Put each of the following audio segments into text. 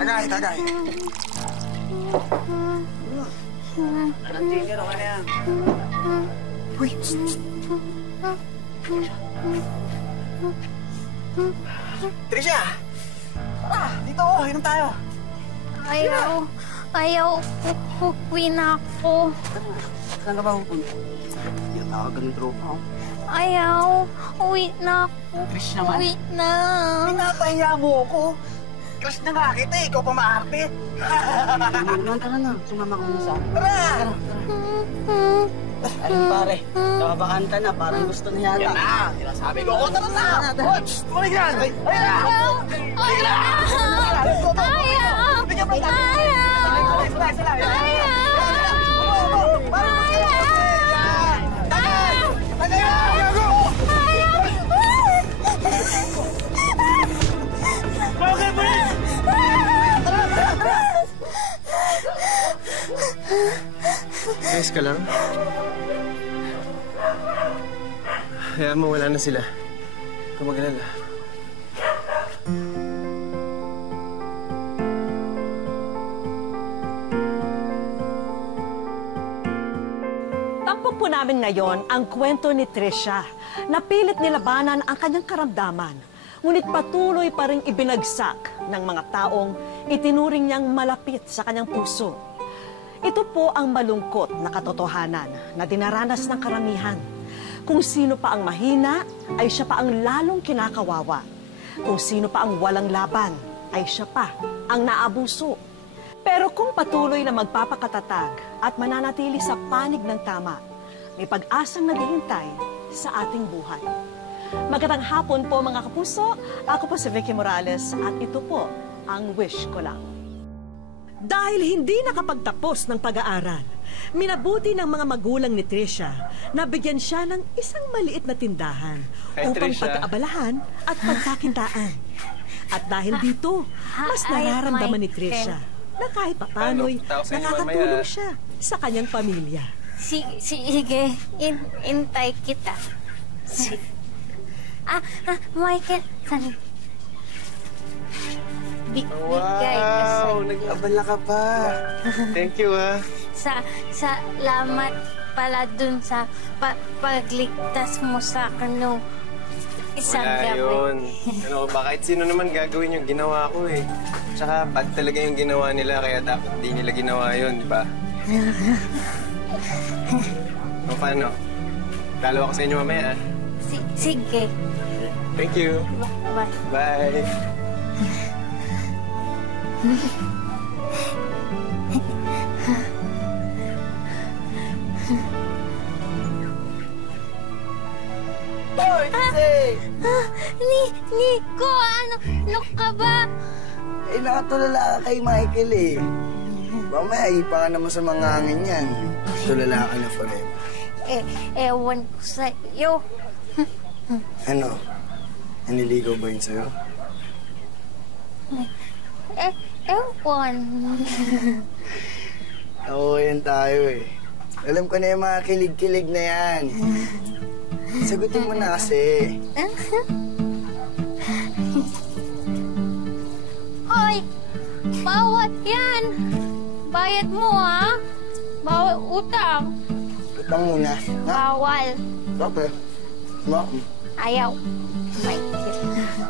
Tagay, tagay. Anong tigil? Okay na yan. Uy! Trisha! Tara, dito. Inom tayo. Ayaw. Ayaw. Uwi na ako. Saan ka ba pupunta? Hindi ka tawagan ng tropa ko. Ayaw. Uwi na ako. Trish naman. Uwi na. Pinapahiya mo ako. Crush na nga kita, ikaw pa maarte. Tara na. Sumama ko na sa akin. Tara! Ayun pare, nakabakanta na. Parang gusto na yata. Yan na! Sinasabi ko, tara na! Watch! Tumalig yan! Ayun na! Ayaw. Ayaw. Ayos ka lang? Hayaan mo, wala na sila. Huwag mag-alala. Tampok po namin ngayon ang kwento ni Trisha. Napilit nilabanan ang kanyang karamdaman, ngunit patuloy pa rin ibinagsak ng mga taong itinuring niyang malapit sa kanyang puso. Ito po ang malungkot na katotohanan na dinaranas ng karamihan. Kung sino pa ang mahina, ay siya pa ang lalong kinakawawa. Kung sino pa ang walang laban, ay siya pa ang naabuso. Pero kung patuloy na magpapakatatag at mananatili sa panig ng tama, may pag-asang naghihintay sa ating buhay. Magandang hapon po mga kapuso. Ako po si Vicky Morales at ito po ang Wish Ko Lang. Dahil hindi nakapagtapos ng pag-aaral, minabuti ng mga magulang ni Trisha na bigyan siya ng isang maliit na tindahan upang pag-aabalahan at pagkakitaan. At dahil dito, mas nararamdaman ni Trisha na kahit papano'y nakakatulong siya sa kanyang pamilya. Sige, intay kita. Michael, saan? Wow! Nag-abala ka pa. Thank you, ha. Salamat pala dun sa pagligtas mo sa akin nung isang gabi. Yun. Ano ba, kahit sino naman gagawin yung ginawa ko eh. Tsaka bad talaga yung ginawa nila, kaya dapat di nila ginawa yun, di ba? O paano? Dalawa ko sa inyo mamaya, ha? Sige. Thank you. Bye. Bye. Nico, ano ka ba? Eh, nakatulala ka kay Michael eh. Mamaya, ipa ka naman sa mga hangin yan. Tulala ka na forever. Ewan ko sa'yo. Ano? Naniligaw ba yun sa'yo? Ewan. Oo, yan tayo eh. Alam ko na yung mga kilig-kilig na yan. Sagutin mo na kasi. Hoy! Bawat yan! Bayad mo, ha? Bawal utang. Utang muna. Ha? Bawal. Bakit? Ayaw. Michael.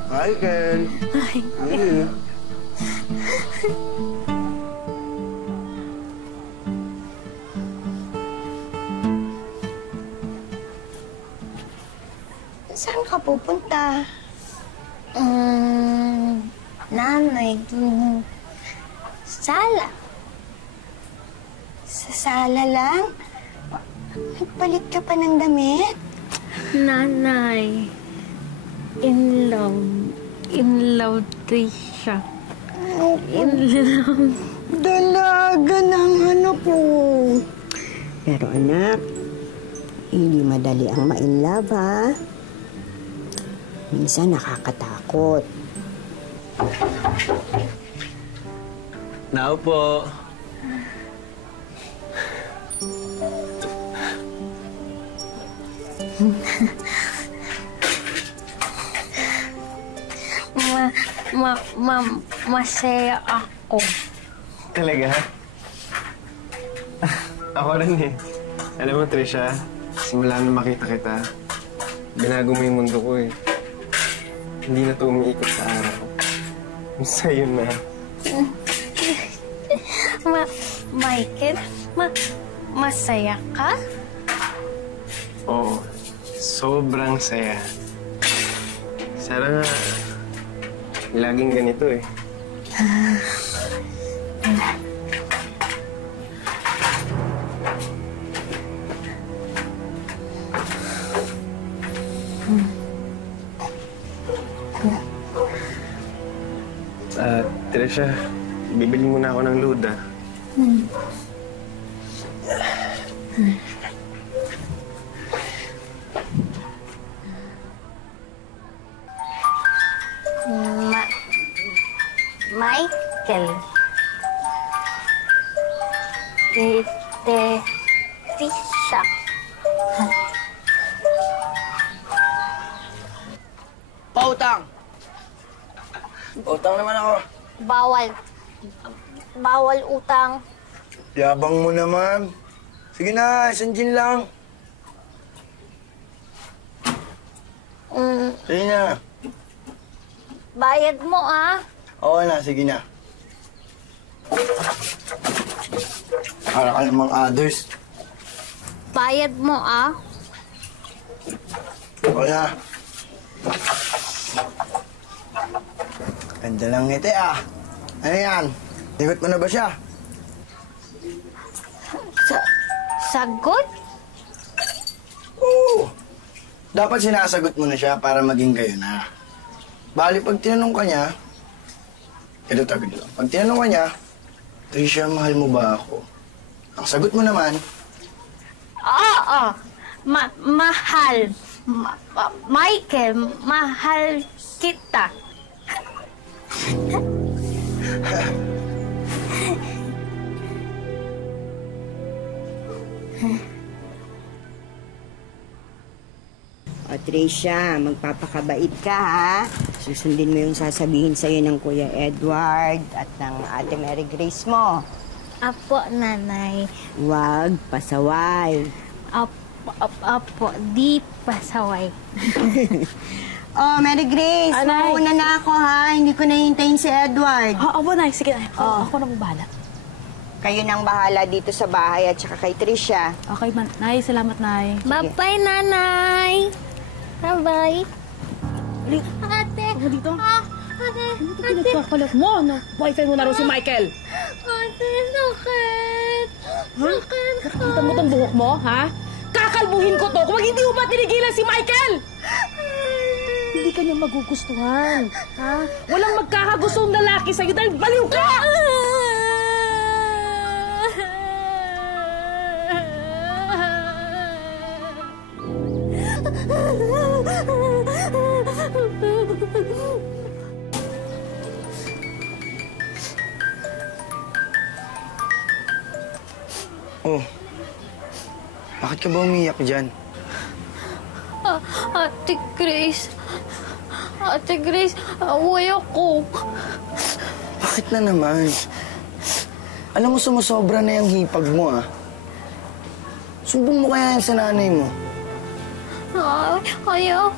Michael. Michael. Saan ka pupunta? Nanay, dun sala. Sa sala lang? Nagpalit ka pa ng damit? Nanay, in love Trisha. In love. Dalaga ng anak ko. Pero anak, hindi madali ang ma-inlove, ha? Minsan nakakatakot. Now po. Masaya Oh. Talaga? Ako rin eh. Alam mo, Trisha, simula na makita kita, binago mo yung mundo ko eh. Hindi na ito umiikot sa araw. Sa'yo na. Michael, masaya ka? Oo, sobrang saya. Sana nga, laging ganito eh. Trisha, bibili muna ako ng load, ah. Michael. Trisha. Pautang! Pautang naman ako. Bawal utang. Yabang mo naman. Sige na, isang gin lang. Sige na. Bayad mo, ah. Okay na, sige na. Para ka namang others. Bayad mo, ah. Okay na. Ganda lang ngiti, ah. Ano yan? Ligot mo na ba siya? Sagot? Oo. Dapat sinasagot mo na siya para maging kayo na. Bali, pag tinanong ka niya, ito tagod lang. Pag tinanong ka niya, Trisha, mahal mo ba ako? Ang sagot mo naman, Oo. Mahal. Michael, mahal kita. O, Tricia, magpapakabait ka, ha? Susundin mo yung sasabihin sa'yo ng Kuya Edward at ng Ate Mary Grace mo. Apo, nanay. Huwag pasaway. Apo, di pasaway. Oh, Mary Grace, Anay. mauna na ako, ha? Hindi ko nahintayin si Edward. Oo, Nay. Sige, Nay. Oh. Ako na bahala. Kayo nang bahala dito sa bahay at saka kay Tricia. Okay, Nay. Salamat, Nay. Bye-bye, nanay. Bye-bye. Ate. Ako dito. Ate. Pinagkakalat mo, no? Boyfriend mo na rin si Michael. Ate, sakit. Sakit. Nakita mo tong buhok mo, ha? Kakalbuhin ko to kung hindi mo ba tinigilan si Michael! Hindi ka niya magugustuhan, ha? Walang magkakagustong lalaki sa'yo dahil baliw ka! oh, bakit ka ba umiyak dyan? Ate Grace, away ako. Bakit na naman? Alam mo, sumusobra na yung hipag mo, ah. Sumbong mo kaya yan sa nanay mo. Ayaw.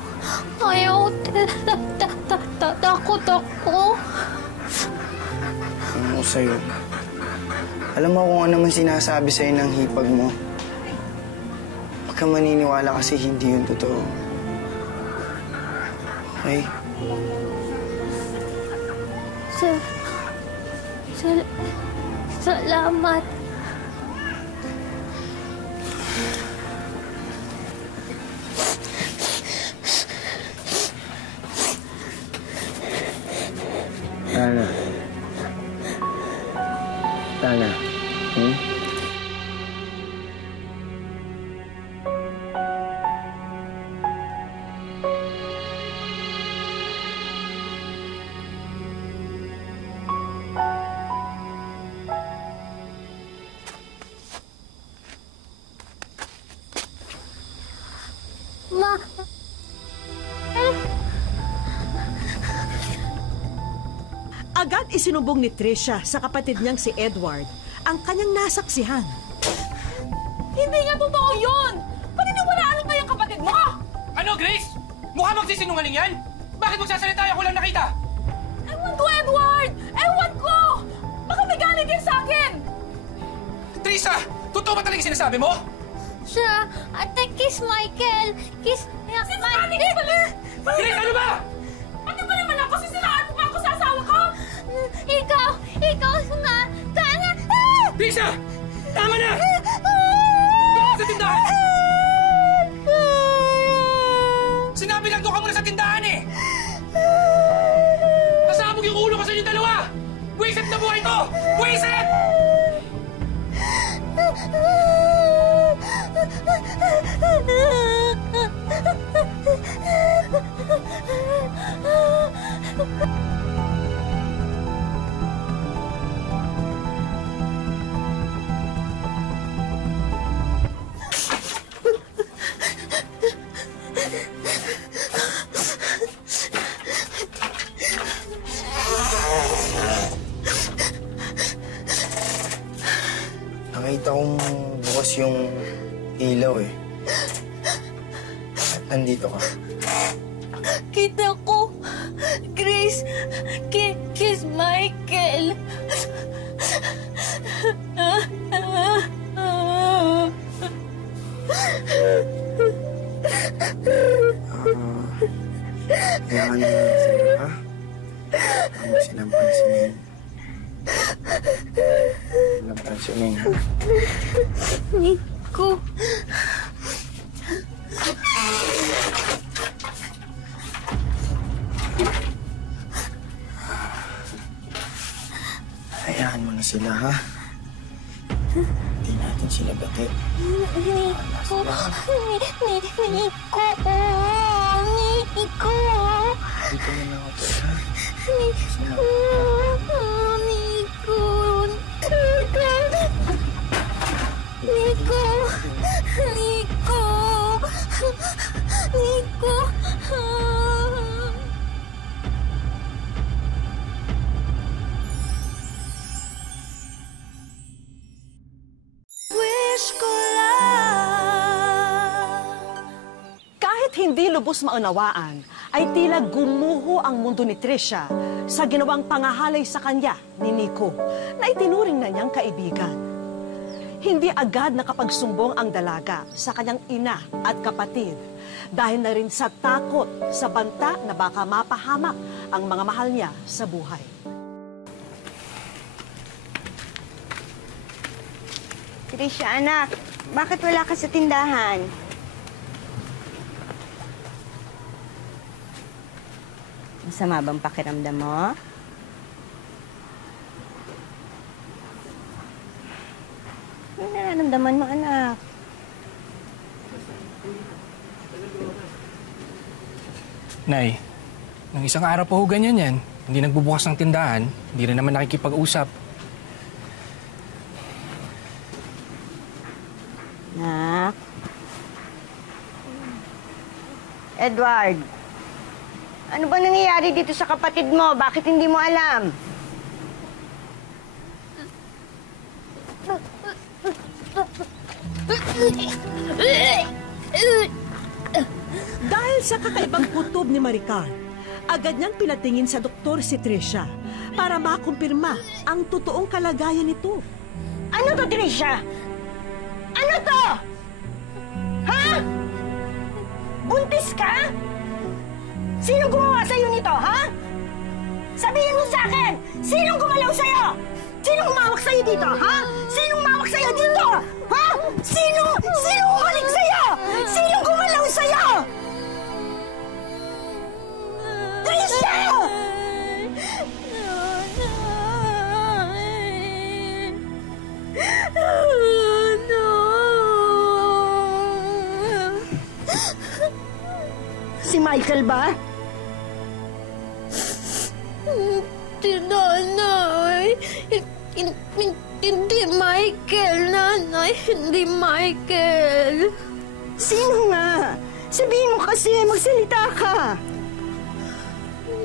Takot ako. Ano ko sa'yo? Alam mo kung ano man sinasabi sa'yo ng hipag mo. Huwag ka maniniwala kasi hindi yun totoo. Okay? Salamat. Tana. Ma. Agad isinumbong ni Trisha sa kapatid niyang si Edward ang kanyang nasaksihan. Hindi nga totoo yun! Paniniwalaan mo ba yung kapatid mo? Ano, Grace? Mukha magsisinungaling yan? Bakit magsasalita ako lang nakita? Ewan ko, Edward! Ewan ko! Baka may galit yan sa akin! Trisa, totoo ba talaga yung sinasabi mo? Siya, Ate, kiss Michael. Kiss Sinungaling ka pala! Grace, ano ba? Ano ba naman ako? Sisiraan mo ba ako sa asawa ko? Ikaw nga, sana. Trisa! Tama na! Doon sa tindahan! Sinabi lang doon ka muna sa tindahan eh! Nasabog yung ulo ko sa inyo dalawa! Buwisit na buhay to! Buwisit! Nakita kong bukas yung ilaw eh. At nandito ka. Kita ko. Grace, kiss Michael. Kailangan na sila, ha? Huwag mo silang pansinin. Silang pansinin, ha? Nico. Hayaan mo na sila, ha? Hindi natin sila bati. Nico. Nico. Dito mo na ako, ha? Nico. Nico. Kahit hindi lubos maunawaan, ay tila gumuho ang mundo ni Trisha sa ginawang pangahalay sa kanya ni Nico na itinuring na niyang kaibigan. Hindi agad nakapagsumbong ang dalaga sa kanyang ina at kapatid dahil na rin sa takot sa banta na baka mapahamak ang mga mahal niya sa buhay. Trisha, anak, bakit wala ka sa tindahan? Masama bang pakiramdam mo? Ano nararamdaman mo, anak? Nay, nang isang araw pa ho ganyan yan. Hindi nagbubukas ng tindahan, hindi rin naman nakikipag-usap. Nak? Edward, ano ba nangyayari dito sa kapatid mo? Bakit hindi mo alam? Dahil sa kakaibang kutob ni Maricar, agad niyang pinatingin sa doktor si Trisha para makumpirma ang totoong kalagayan nito. Ano to, Trisha? Ano to? Ha? Buntis ka? Sino gumawa sa'yo nito, ha? Sabihin mo sa akin, sinong gumalaw sa'yo? Sinong umawak sa'yo dito, ha? Sinong umawak sa'yo dito? Ha? Sinong umalik sa'yo? Sinong gumalaw sa'yo? Trisha! Si Michael ba? Nanay. Hindi Michael, nanay. Hindi Michael. Sino nga? Sabihin mo kasi, magsalita ka.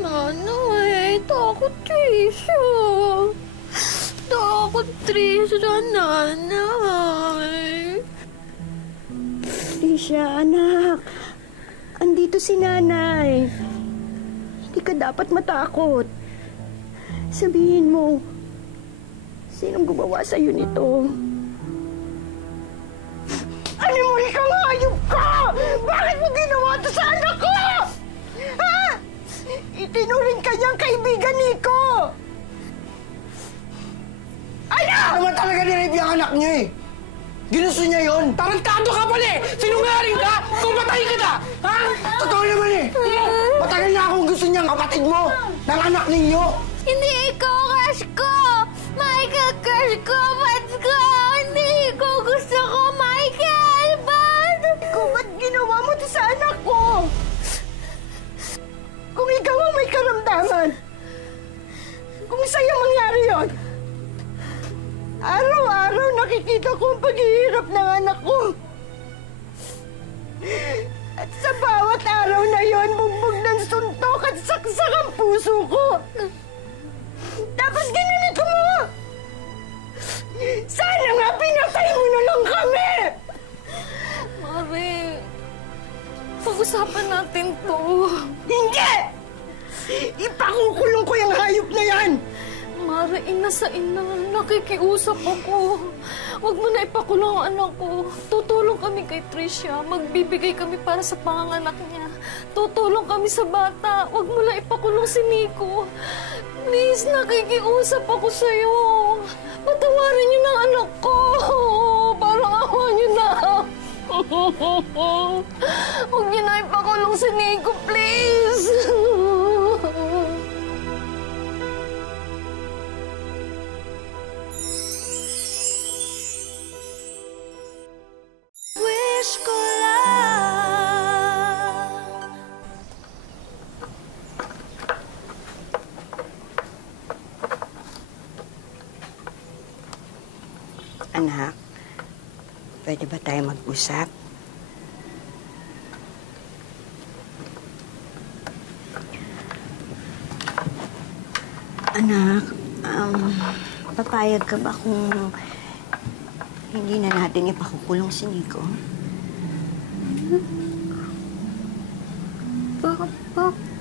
Nanay, Takot, Trisha. Takot, Trisha, nanay. Trisha, anak. Andito si nanay. Hindi ka dapat matakot. Sabihin mo, sinong gumawa sa'yo nito? Ano mo kang hayop ka? Bakit mo ginawa ito sa anak ko? Ha? Itinuring ka niyang kaibigan ni ko. Ano naman talaga ni-rape yung anak niyo eh? Ginusto niya yun? Tarantado ka pala eh! Sinungaling ka! Kung patay kita! Ha? Totoo naman eh! Matagal na akong gusto niyang kapatid mo! Ng anak ninyo! Hindi ikaw, crush ko! Michael, crush ko! Ba't ko? Hindi ko gusto ko, Michael! Ba't? Kung ba't ginawa mo ito sa anak ko? Kung ikaw ang may karamdaman, kung sa'yo mangyari yon, araw-araw nakikita ko ang paghihirap ng anak ko. At sa bawat araw na yon, bugbog ng suntok at saksak ang puso ko. Tapos ginanito mo! Sana nga pinatay mo na lang kami! Mare, pag-usapan natin to. Hindi! Ipakukulong ko yung hayop na yan! Mare, ina sa ina, nakikiusap ako. Huwag mo na ipakulong ang anak ko. Tutulong kami kay Trisha. Magbibigay kami para sa panganganak niya. Tutulong kami sa bata. Huwag mo na ipakulong si Nico. Please, nakikiusap ako sa'yo. Patawarin niyo na ang anak ko. Parang awa niyo na. Huwag niyo na ipakulong si Nico, please. Wish ko lang. Anak, pwede ba tayo mag-usap? Anak, papayag ka ba kung hindi na natin ipakukulong si Nico?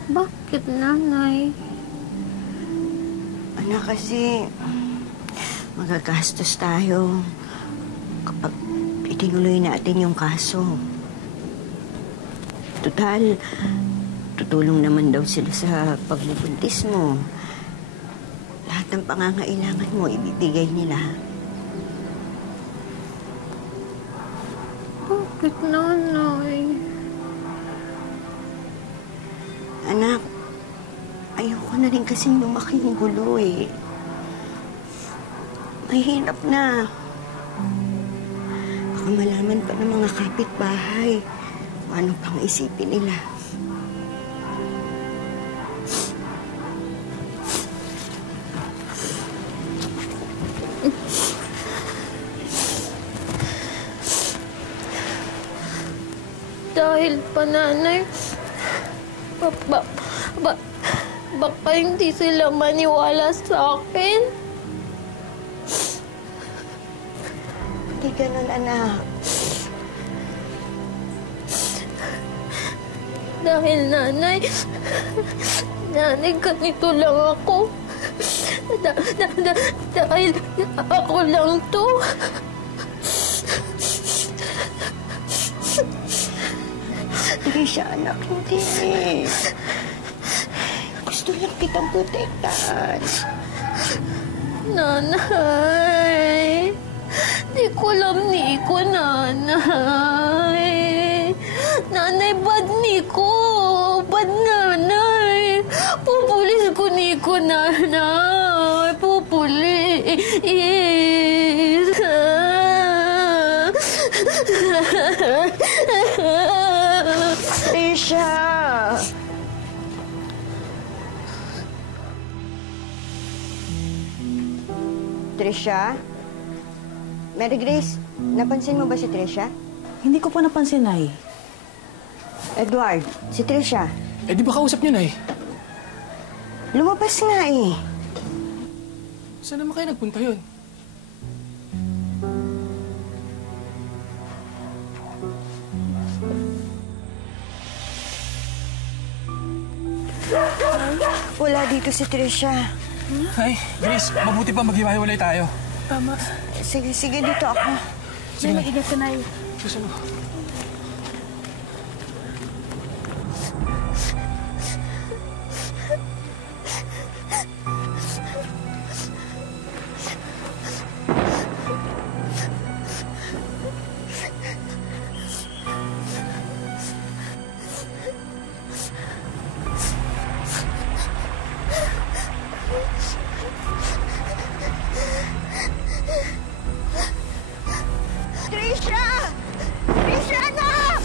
Bakit, nanay? Anak, kasi magagastos tayo kapag itinuloy natin yung kaso. Total, tutulong naman daw sila sa pagbubuntis mo. Lahat ng pangangailangan mo, ibibigay nila. Bakit, nanay? Anak, ayoko na rin kasing lumaki yung gulo eh. Mahirap na. Baka malaman pa ng mga kapitbahay kung ano pang isipin nila. Dahil pa, nanay, baka hindi sila maniwala sa akin. Hindi ganun, anak. Dahil, nanay, ganito lang ako. Dahil ako lang to. Trisha, anak, hindi. Gusto lang kitang protektahan. Nanay, di ko alam Nico, nanay. Nanay, bad Nico. Bad nanay. Pupulis ko Nico, nanay. Pupulis. Trisha! Trisha? Mary Grace, napansin mo ba si Trisha? Hindi ko po napansin, Nay. Edward, si Trisha. Eh, di ba kausap niyo, Nay? Lumabas nga eh. Saan naman kayo nagpunta yun? Wala dito si Trisha. Ay, Grace, mabuti pa maghiwa-hiwalay tayo. Tama. Sige, dito ako. Sige, mag-ingat ka, Nay. Susunod. Trisha! Trisha, anak!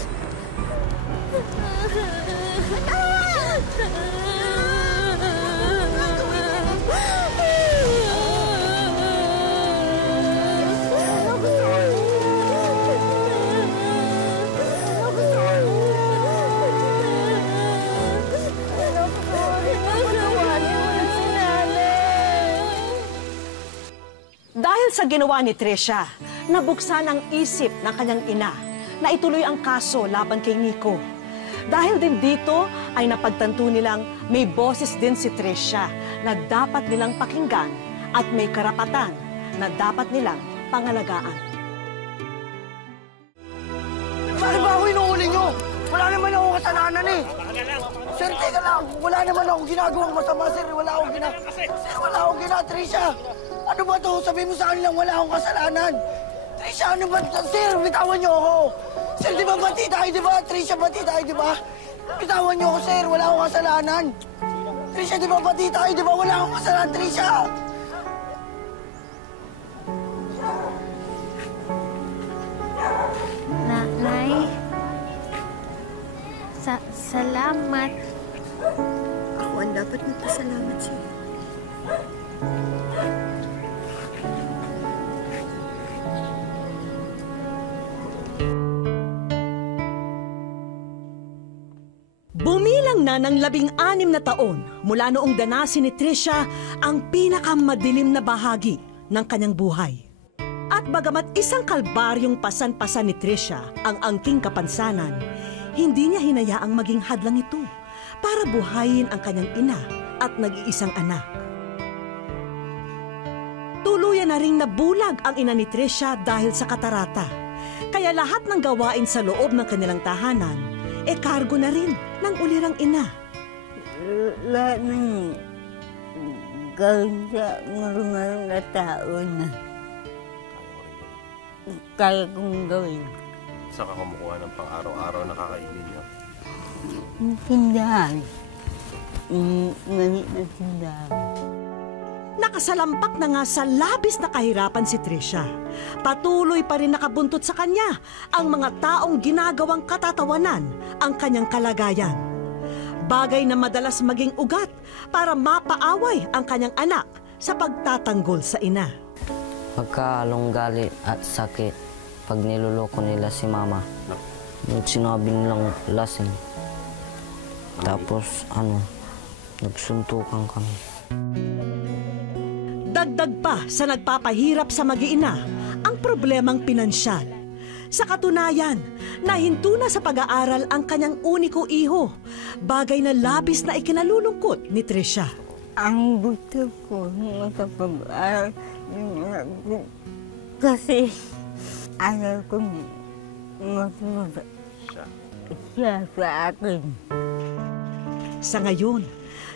Dahil sa ginawa ni Trisha, nabuksan ang isip ng kanyang ina na ituloy ang kaso laban kay Nico. Dahil din dito ay napagtanto nilang may boses din si Trisha na dapat nilang pakinggan at may karapatan na dapat nilang pangalagaan. Bakit ba ako inuuli nyo? Wala naman akong kasalanan eh. Sir, teka lang. Wala naman akong ginagawang masama, sir. Wala akong ginagawa, Trisha. Ano ba to? Sabihin mo sa kanilang wala akong kasalanan. Trisha, ano ba? Sir, bitawan niyo ako. Sir, di ba bati tayo, di ba? Trisha, bati tayo, di ba? Bitawan niyo ako, sir. Wala akong kasalanan. Trisha, di ba bati tayo, di ba? Wala akong kasalanan, Trisha. Nay, salamat. Ako ang dapat magpasalamat sa'yo. Bumilang na ng 16 na taon mula noong danasin ni Trisha ang pinakamadilim na bahagi ng kanyang buhay. At bagamat isang kalbaryong pasan-pasan ni Trisha ang angking kapansanan, hindi niya hinayaang maging hadlang ito para buhayin ang kanyang ina at nag-iisang anak. Tuluyan na ring nabulag ang ina ni Trisha dahil sa katarata, kaya lahat ng gawain sa loob ng kanilang tahanan kargo na rin ng ulirang ina. Lahat ng gawin sa normal na tao na kaya kong gawin. Saan ka kumukuha ng pang-araw-araw na kakainin niyo? Tindahan. Maliit na tindahan. Nakasalampak na nga sa labis na kahirapan si Trisha. Patuloy pa rin nakabuntot sa kanya ang mga taong ginagawang katatawanan ang kanyang kalagayan. Bagay na madalas maging ugat para mapaaway ang kanyang anak sa pagtatanggol sa ina. Magkahalong galit at sakit pag niloloko nila si mama. Nung sinabi nilang lasing. Tapos nagsuntukan kami. Dagdag pa sa nagpapahirap sa mag-iina ang problemang pinansyal. Sa katunayan, nahinto na sa pag-aaral ang kanyang uniko iho, bagay na labis na ikinalulungkot ni Trisha. Ang gusto ko makapag-aaral kasi ayaw kong matuwa siya sa akin. Sa ngayon,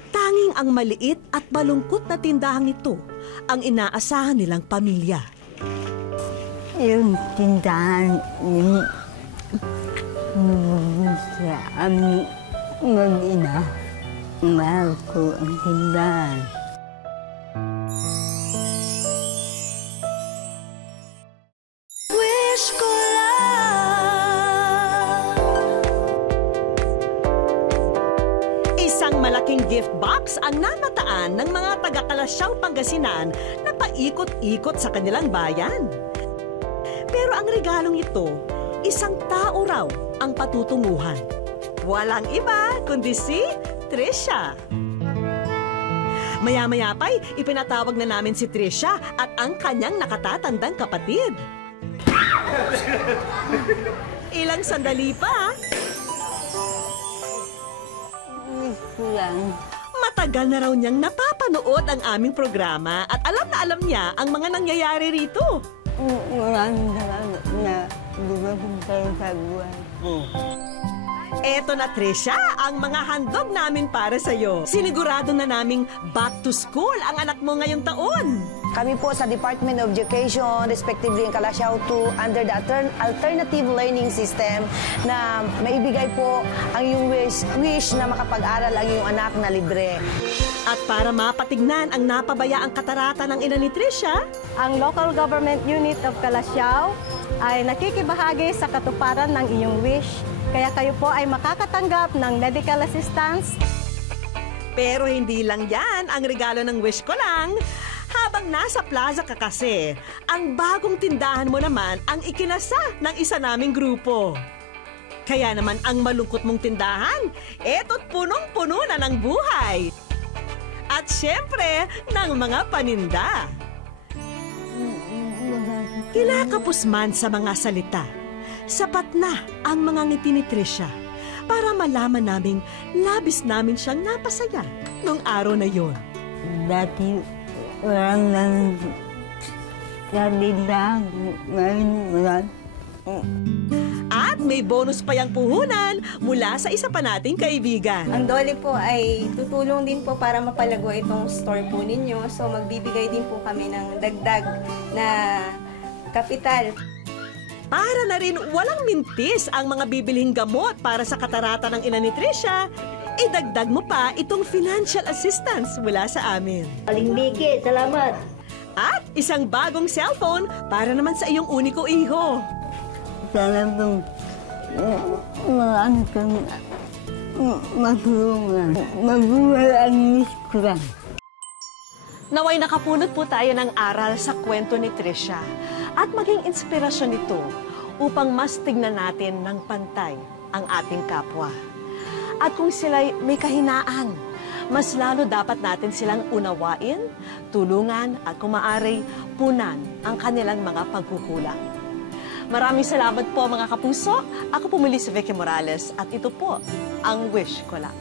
tanging ang maliit at malungkot na tindahang ito ang inaasahan nilang pamilya. Yung tindahan yung sa aming mag-ina, mahal ko ang tindahan. Wish ko Isang malaking gift box ang namataan ng mga taga-Kalasyaw, Pangasinan na paikot-ikot sa kanilang bayan. Pero ang regalong ito, isang tao raw ang patutunguhan. Walang iba kundi si Trisha. Maya-maya pa'y ipinatawag na namin si Trisha at ang kanyang nakatatandang kapatid. Ilang sandali pa. Matagal na raw niyang napapanood ang aming programa at alam na alam niya ang mga nangyayari rito. Maraming salamat na dumating kayo sa buhay ko. Eto na, Trisha, ang mga handog namin para sa'yo. Sinigurado na naming back to school ang anak mo ngayong taon. Kami po sa Department of Education, respectively in Calasiao 2, under the Alternative Learning System na maibigay po ang iyong wish na makapag-aral ang iyong anak na libre. At para mapatignan ang napabayaang katarata ng ina ni Trisha, ang Local Government Unit of Calasiao ay nakikibahagi sa katuparan ng iyong wish. Kaya kayo po ay makakatanggap ng medical assistance. Pero hindi lang yan ang regalo ng wish ko lang. Habang nasa plaza ka kasi, ang bagong tindahan mo naman ang ikinasa ng isa naming grupo. Kaya naman ang malungkot mong tindahan, eto't punong-puno na ng buhay. At syempre, ng mga paninda. Kinakapos man sa mga salita, sapat na ang mga ngiti ni Trisha para malaman naming labis namin siyang napasaya nung araw na yon. Dati, walang lang sa tindahan. Ngayon, At may bonus pa yang puhunan mula sa isa pa nating kaibigan. Ang Dole po ay tutulong din po para mapalago itong store po ninyo. So magbibigay din po kami ng dagdag na kapital. Para na rin walang mintis ang mga bibilhing gamot para sa katarata ng ina ni Trisha, idagdag mo pa itong financial assistance mula sa amin. Aling Miki, salamat! At isang bagong cellphone para naman sa iyong uniko iho. sana pong marami kang matulungan. Mabuhay ang wish ko lang. Naway nakapulot po tayo ng aral sa kwento ni Trisha at maging inspirasyon ito upang mas tignan natin ng pantay ang ating kapwa. At kung sila'y may kahinaan, mas lalo dapat natin silang unawain, tulungan at kung maaari, punan ang kanilang mga pagkukulang. Maraming salamat po mga kapuso. Ako po muli si Vicky Morales at ito po ang wish ko lang.